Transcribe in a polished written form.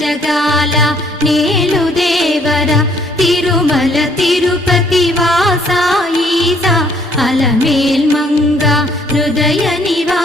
ಜಗಾಲ ನೇಲು ದೇವರ ತಿರುಮಲ ತಿರುಪತಿ ವಾಸ ಈಸ ಅಲಮೇಲ್ ಮಂಗ ಹೃದಯ ನಿವಾಸ